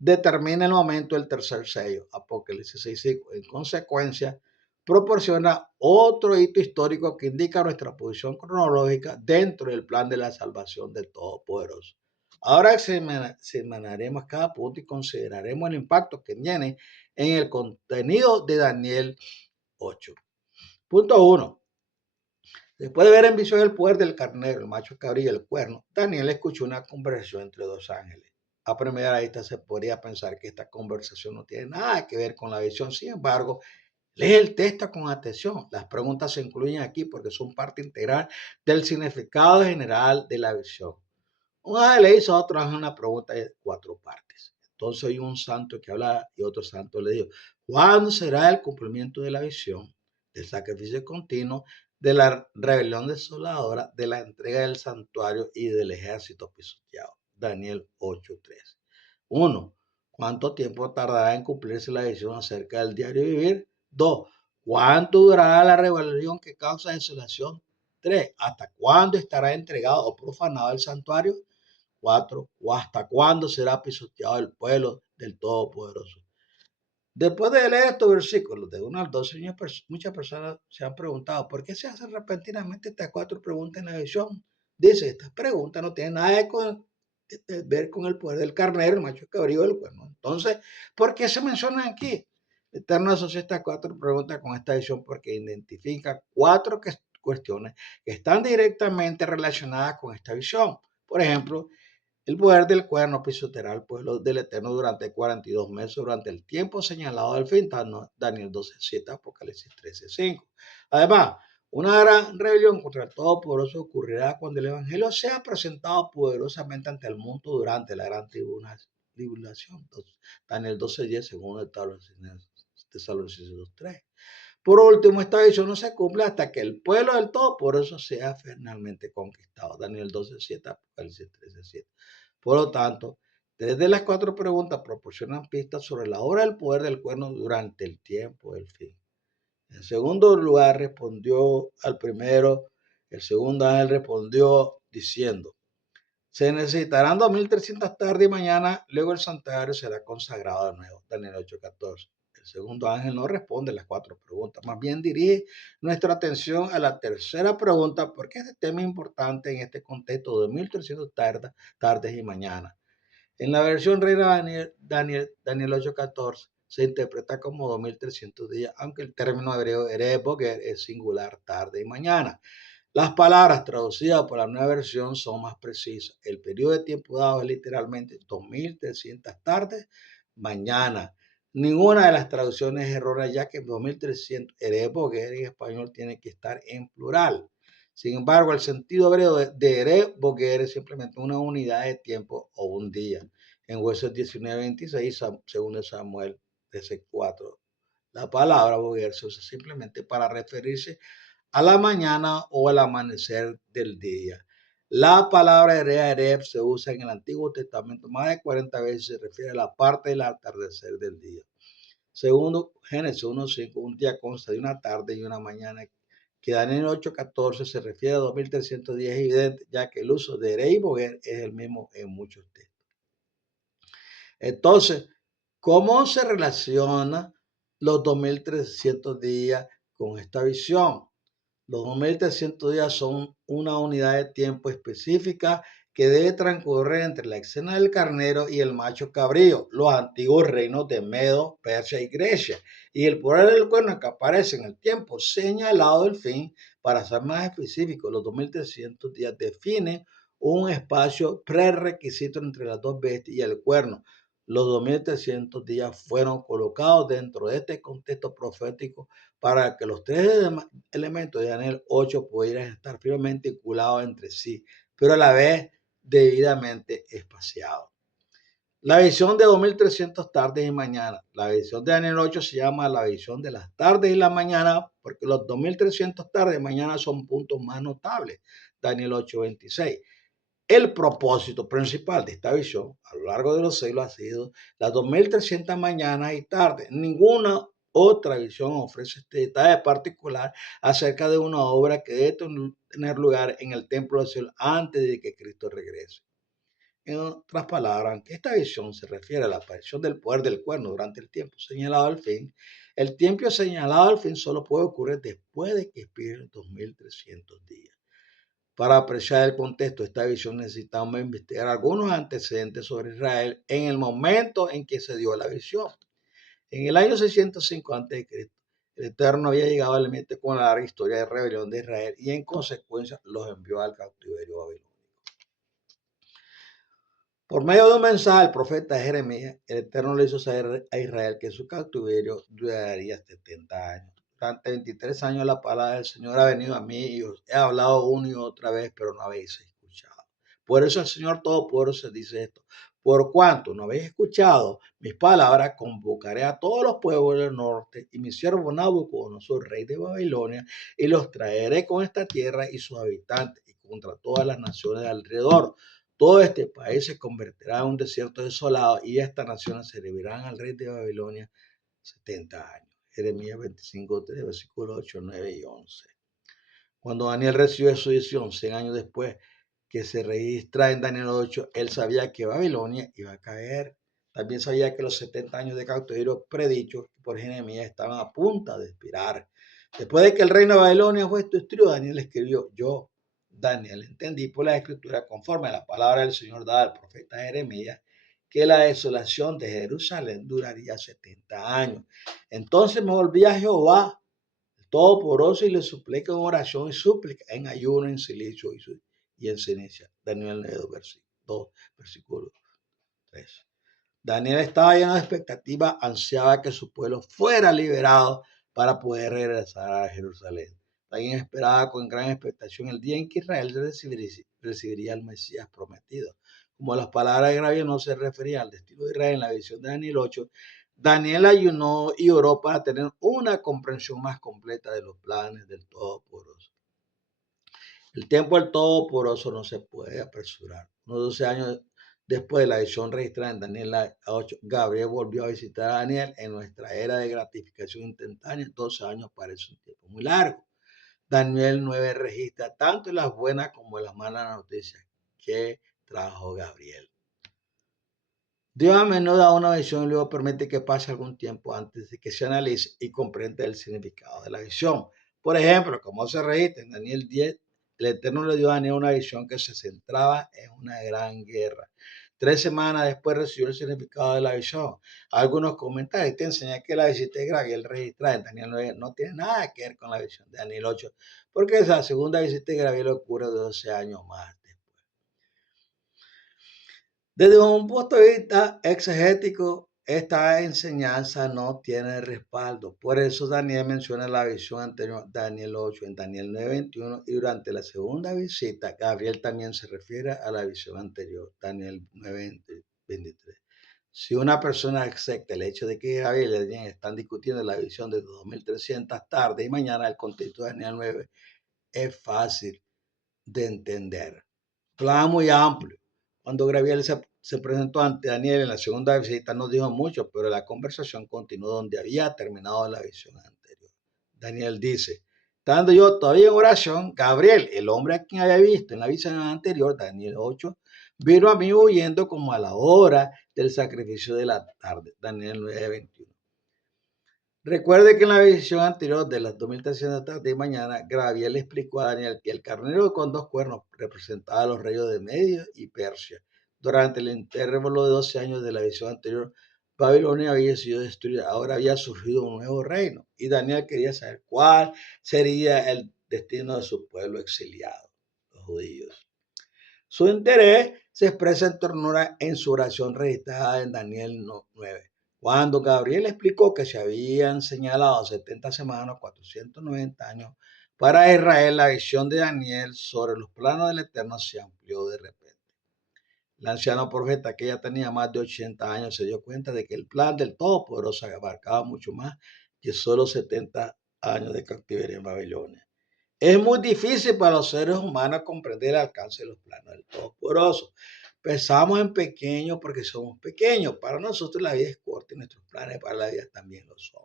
Determina el momento del tercer sello, Apocalipsis 6:5. En consecuencia, proporciona otro hito histórico que indica nuestra posición cronológica dentro del plan de la salvación del Todopoderoso. Ahora examinaremos cada punto y consideraremos el impacto que tiene en el contenido de Daniel 8. Punto 1. Después de ver en visión el poder del carnero, el macho cabrillo y el cuerno, Daniel escuchó una conversación entre dos ángeles. A primera vista se podría pensar que esta conversación no tiene nada que ver con la visión. Sin embargo, lee el texto con atención. Las preguntas se incluyen aquí porque son parte integral del significado general de la visión. Un ángel le hizo a otro ángel una pregunta de 4 partes. Entonces hay un santo que habla y otro santo le dijo, ¿cuándo será el cumplimiento de la visión, del sacrificio continuo, de la rebelión desoladora, de la entrega del santuario y del ejército pisoteado? Daniel 8:3. 1. ¿Cuánto tiempo tardará en cumplirse la visión acerca del diario vivir? 2. ¿Cuánto durará la rebelión que causa desolación? 3. ¿Hasta cuándo estará entregado o profanado el santuario? 4. ¿O hasta cuándo será pisoteado el pueblo del Todopoderoso? Después de leer estos versículos de 1 al 12, muchas personas se han preguntado, ¿por qué se hacen repentinamente estas 4 preguntas en la visión? Dice, estas preguntas no tienen nada de ver con el poder del carnero, el macho cabrío del cuerno. Entonces, ¿por qué se mencionan aquí? El Eterno asocia estas 4 preguntas con esta visión porque identifica 4 cuestiones que están directamente relacionadas con esta visión. Por ejemplo, el poder del cuerno pisoteará al pueblo del Eterno durante 42 meses, durante el tiempo señalado del fin, Daniel 12:7, Apocalipsis 13:5. Además, una gran rebelión contra el Todopoderoso ocurrirá cuando el Evangelio sea presentado poderosamente ante el mundo durante la gran tribulación. Daniel 12:10, según el Tesalonicenses 2:3. Por último, esta visión no se cumple hasta que el pueblo del Todopoderoso sea finalmente conquistado. Daniel 12:7, Apocalipsis 13:7. Por lo tanto, desde las 4 preguntas proporcionan pistas sobre la obra del poder del cuerno durante el tiempo del fin. En segundo lugar, respondió al primero, el segundo ángel respondió diciendo, se necesitarán 2300 tardes y mañana, luego el santuario será consagrado de nuevo. Daniel 8:14. El segundo ángel no responde las 4 preguntas, más bien dirige nuestra atención a la tercera pregunta, porque este tema es importante en este contexto de 2300 tardes y mañana. En la versión Reina Daniel 8:14 se interpreta como 2300 días, aunque el término hebreo Erev Boger es singular, tarde y mañana. Las palabras traducidas por la nueva versión son más precisas. El periodo de tiempo dado es literalmente 2300 tardes, mañana. Ninguna de las traducciones es errónea, ya que 2300 Erev Boger en español tiene que estar en plural. Sin embargo, el sentido hebreo de Erev Boger es simplemente una unidad de tiempo o un día. En Jueces 19:26, según Samuel 13:4, la palabra Boger se usa simplemente para referirse a la mañana o al amanecer del día. La palabra hebrea Erev se usa en el Antiguo Testamento más de 40 veces y se refiere a la parte del atardecer del día. Segundo Génesis 1:5, un día consta de una tarde y una mañana, que Daniel 8:14 se refiere a 2300 días, es evidente, ya que el uso de Erev y Boger es el mismo en muchos textos. Entonces, ¿cómo se relaciona los 2300 días con esta visión? Los 2300 días son una unidad de tiempo específica que debe transcurrir entre la escena del carnero y el macho cabrío, los antiguos reinos de Medo, Persia y Grecia, y el poder del cuerno que aparece en el tiempo señalado del fin. Para ser más específico, los 2300 días definen un espacio prerequisito entre las dos bestias y el cuerno. Los 2300 días fueron colocados dentro de este contexto profético para que los tres elementos de Daniel 8 pudieran estar firmemente vinculados entre sí, pero a la vez debidamente espaciados. La visión de 2300 tardes y mañanas. La visión de Daniel 8 se llama la visión de las tardes y la mañana porque los 2300 tardes y mañanas son puntos más notables. Daniel 8:26. El propósito principal de esta visión a lo largo de los siglos ha sido las 2300 mañanas y tardes. Ninguna otra visión ofrece este detalle particular acerca de una obra que debe tener lugar en el templo del cielo antes de que Cristo regrese. En otras palabras, aunque esta visión se refiere a la aparición del poder del cuerno durante el tiempo señalado al fin, el tiempo señalado al fin solo puede ocurrir después de que expiren 2300 días. Para apreciar el contexto de esta visión necesitamos investigar algunos antecedentes sobre Israel en el momento en que se dio la visión. En el año 605 a.C., el Eterno había llegado al límite con la larga historia de rebelión de Israel y en consecuencia los envió al cautiverio babilónico. Por medio de un mensaje al profeta Jeremías, el Eterno le hizo saber a Israel que su cautiverio duraría 70 años. Durante 23 años la palabra del Señor ha venido a mí y os he hablado una y otra vez, pero no habéis escuchado. Por eso el Señor Todopoderoso dice esto: por cuanto no habéis escuchado mis palabras, convocaré a todos los pueblos del norte y mi siervo Nabucodonosor, rey de Babilonia, y los traeré con esta tierra y sus habitantes y contra todas las naciones de alrededor. Todo este país se convertirá en un desierto desolado y estas naciones servirán al rey de Babilonia 70 años. Jeremías 25:3, versículos 8, 9 y 11. Cuando Daniel recibió su visión, 100 años después que se registra en Daniel 8, él sabía que Babilonia iba a caer. También sabía que los 70 años de cautiverio predichos por Jeremías estaban a punto de expirar. Después de que el reino de Babilonia fue destruido, Daniel escribió: yo, Daniel, entendí por la escritura, conforme a la palabra del Señor dada al profeta Jeremías, que la desolación de Jerusalén duraría 70 años. Entonces me volví a Jehová Todopoderoso y le suplico en oración y súplica, en ayuno, en silicio y en ceniza. Daniel 2, versículo 3. Daniel estaba lleno de expectativa, ansiaba que su pueblo fuera liberado para poder regresar a Jerusalén. También esperaba con gran expectación el día en que Israel recibiría al Mesías prometido. Como las palabras de Gabriel no se referían al destino de Israel en la visión de Daniel 8, Daniel ayunó y oró para tener una comprensión más completa de los planes del Todopoderoso. El tiempo del Todopoderoso no se puede apresurar. Unos 12 años después de la visión registrada en Daniel 8, Gabriel volvió a visitar a Daniel en nuestra era de gratificación instantánea. 12 años parece un tiempo muy largo. Daniel 9 registra tanto las buenas como las malas noticias que trajo Gabriel. Dios a menudo da una visión y luego permite que pase algún tiempo antes de que se analice y comprenda el significado de la visión. Por ejemplo, como se registra en Daniel 10, el Eterno le dio a Daniel una visión que se centraba en una gran guerra. 3 semanas después recibió el significado de la visión. Algunos comentarios te enseñan que la visita de Gabriel registrada en Daniel 9 no tiene nada que ver con la visión de Daniel 8, porque esa segunda visita de Gabriel ocurre 12 años más. Desde un punto de vista exegético, esta enseñanza no tiene respaldo. Por eso Daniel menciona la visión anterior, Daniel 8, en Daniel 9:21, y durante la segunda visita, Gabriel también se refiere a la visión anterior, Daniel 9:23. Si una persona acepta el hecho de que Gabriel y Daniel están discutiendo la visión de 2300 tarde y mañana, el contexto de Daniel 9 es fácil de entender. Plan muy amplio. Cuando Gabriel se presentó ante Daniel en la segunda visita, no dijo mucho, pero la conversación continuó donde había terminado la visión anterior. Daniel dice: estando yo todavía en oración, Gabriel, el hombre a quien había visto en la visión anterior, Daniel 8, vino a mí huyendo como a la hora del sacrificio de la tarde, Daniel 9:21. Recuerde que en la visión anterior de las 2300 tarde y mañana, Gabriel le explicó a Daniel que el carnero con dos cuernos representaba a los reyes de Medio y Persia. Durante el intervalo de 12 años de la visión anterior, Babilonia había sido destruida. Ahora había surgido un nuevo reino y Daniel quería saber cuál sería el destino de su pueblo exiliado, los judíos. Su interés se expresa en ternura en su oración registrada en Daniel 9. Cuando Gabriel explicó que se habían señalado 70 semanas, 490 años, para Israel, la visión de Daniel sobre los planos del Eterno se amplió de repente. El anciano profeta, que ya tenía más de 80 años, se dio cuenta de que el plan del Todopoderoso abarcaba mucho más que solo 70 años de cautiverio en Babilonia. Es muy difícil para los seres humanos comprender el alcance de los planos del Todopoderoso. Pensamos en pequeño porque somos pequeños. Para nosotros la vida es corta y nuestros planes para la vida también lo son.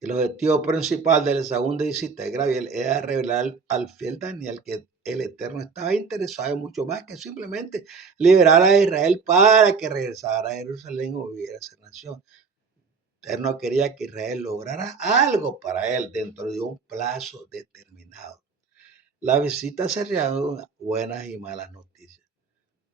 El objetivo principal de la segunda visita de Gabriel era revelar al fiel Daniel que el Eterno estaba interesado en mucho más que simplemente liberar a Israel para que regresara a Jerusalén o viviera esa nación. El Eterno quería que Israel lograra algo para él dentro de un plazo determinado. La visita se reanudó buenas y malas noticias.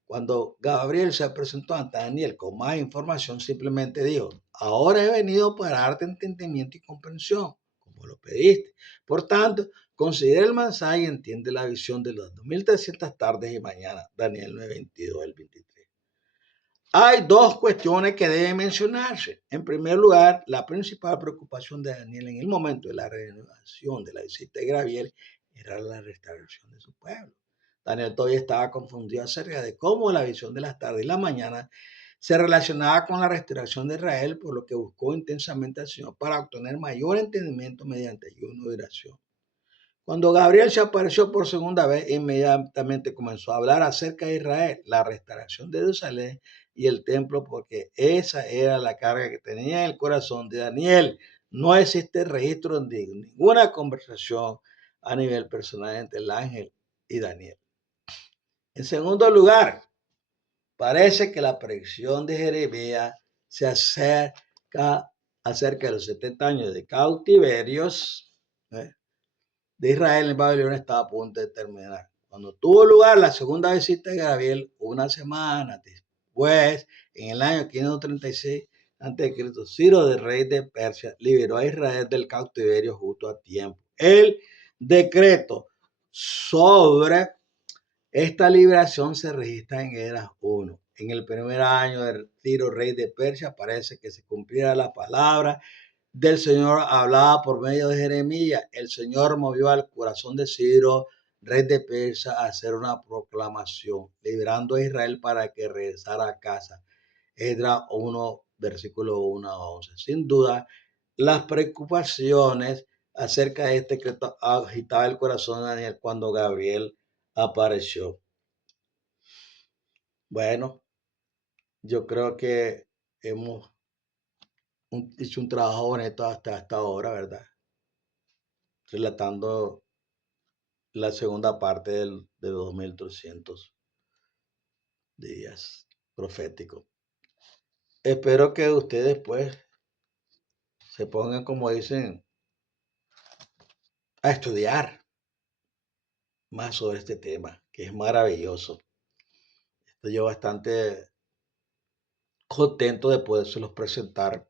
Cuando Gabriel se presentó ante Daniel con más información, simplemente dijo, ahora he venido para darte entendimiento y comprensión, como lo pediste. Por tanto, considera el mensaje y entiende la visión de las 2300 tardes y mañanas. Daniel 9:22 al 23. Hay dos cuestiones que deben mencionarse. En primer lugar, la principal preocupación de Daniel en el momento de la renovación de la visita de Gabriel era la restauración de su pueblo. Daniel todavía estaba confundido acerca de cómo la visión de las tardes y la mañana se relacionaba con la restauración de Israel, por lo que buscó intensamente al Señor para obtener mayor entendimiento mediante ayuno y oración. Cuando Gabriel se apareció por segunda vez, inmediatamente comenzó a hablar acerca de Israel, la restauración de Jerusalén y el templo, porque esa era la carga que tenía en el corazón de Daniel. No existe registro de ninguna conversación a nivel personal entre el ángel y Daniel. En segundo lugar, parece que la predicción de Jeremías se acerca de los 70 años de cautiverios, ¿eh?, de Israel en Babilonia estaba a punto de terminar. Cuando tuvo lugar la segunda visita de Gabriel, una semana después, en el año 536 a.C., Ciro, del rey de Persia, liberó a Israel del cautiverio justo a tiempo. El decreto sobre esta liberación se registra en Esdras 1. En el primer año de Ciro, rey de Persia, parece que se cumpliera la palabra del Señor hablaba por medio de Jeremías. El Señor movió al corazón de Ciro, rey de Persia, a hacer una proclamación, liberando a Israel para que regresara a casa. Esdras 1, versículo 1 a 11. Sin duda, las preocupaciones acerca de este decreto agitaba el corazón de Daniel cuando Gabriel apareció. Bueno, yo creo que hemos hecho un trabajo bonito hasta ahora, ¿verdad? Relatando la segunda parte de los 2300 días proféticos. Espero que ustedes pues se pongan, como dicen, a estudiar más sobre este tema, que es maravilloso. Estoy yo bastante contento de podérselos presentar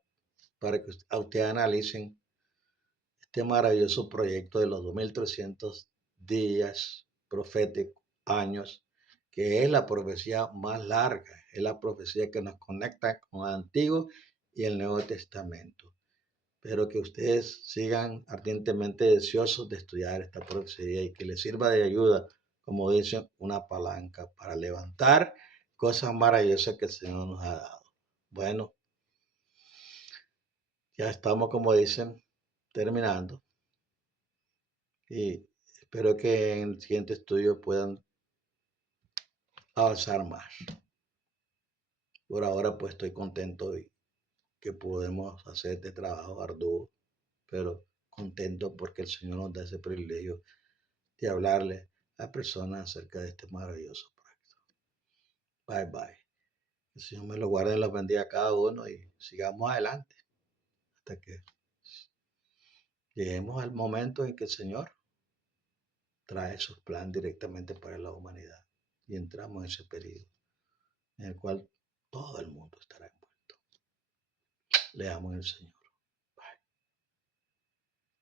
para que a ustedes analicen este maravilloso proyecto de los 2300 días proféticos, años, que es la profecía más larga, es la profecía que nos conecta con el Antiguo y el Nuevo Testamento. Pero que ustedes sigan ardientemente deseosos de estudiar esta profecía y que les sirva de ayuda, como dicen, una palanca para levantar cosas maravillosas que el Señor nos ha dado. Bueno, ya estamos, como dicen, terminando. Y espero que en el siguiente estudio puedan avanzar más. Por ahora pues estoy contento y que podemos hacer este trabajo arduo, pero contento porque el Señor nos da ese privilegio de hablarle a personas acerca de este maravilloso proyecto. Bye bye. El Señor me lo guarde y los bendiga a cada uno y sigamos adelante. hasta que lleguemos al momento en que el Señor trae sus planes directamente para la humanidad y entramos en ese periodo en el cual todo el mundo estará envuelto. Leamos el Señor.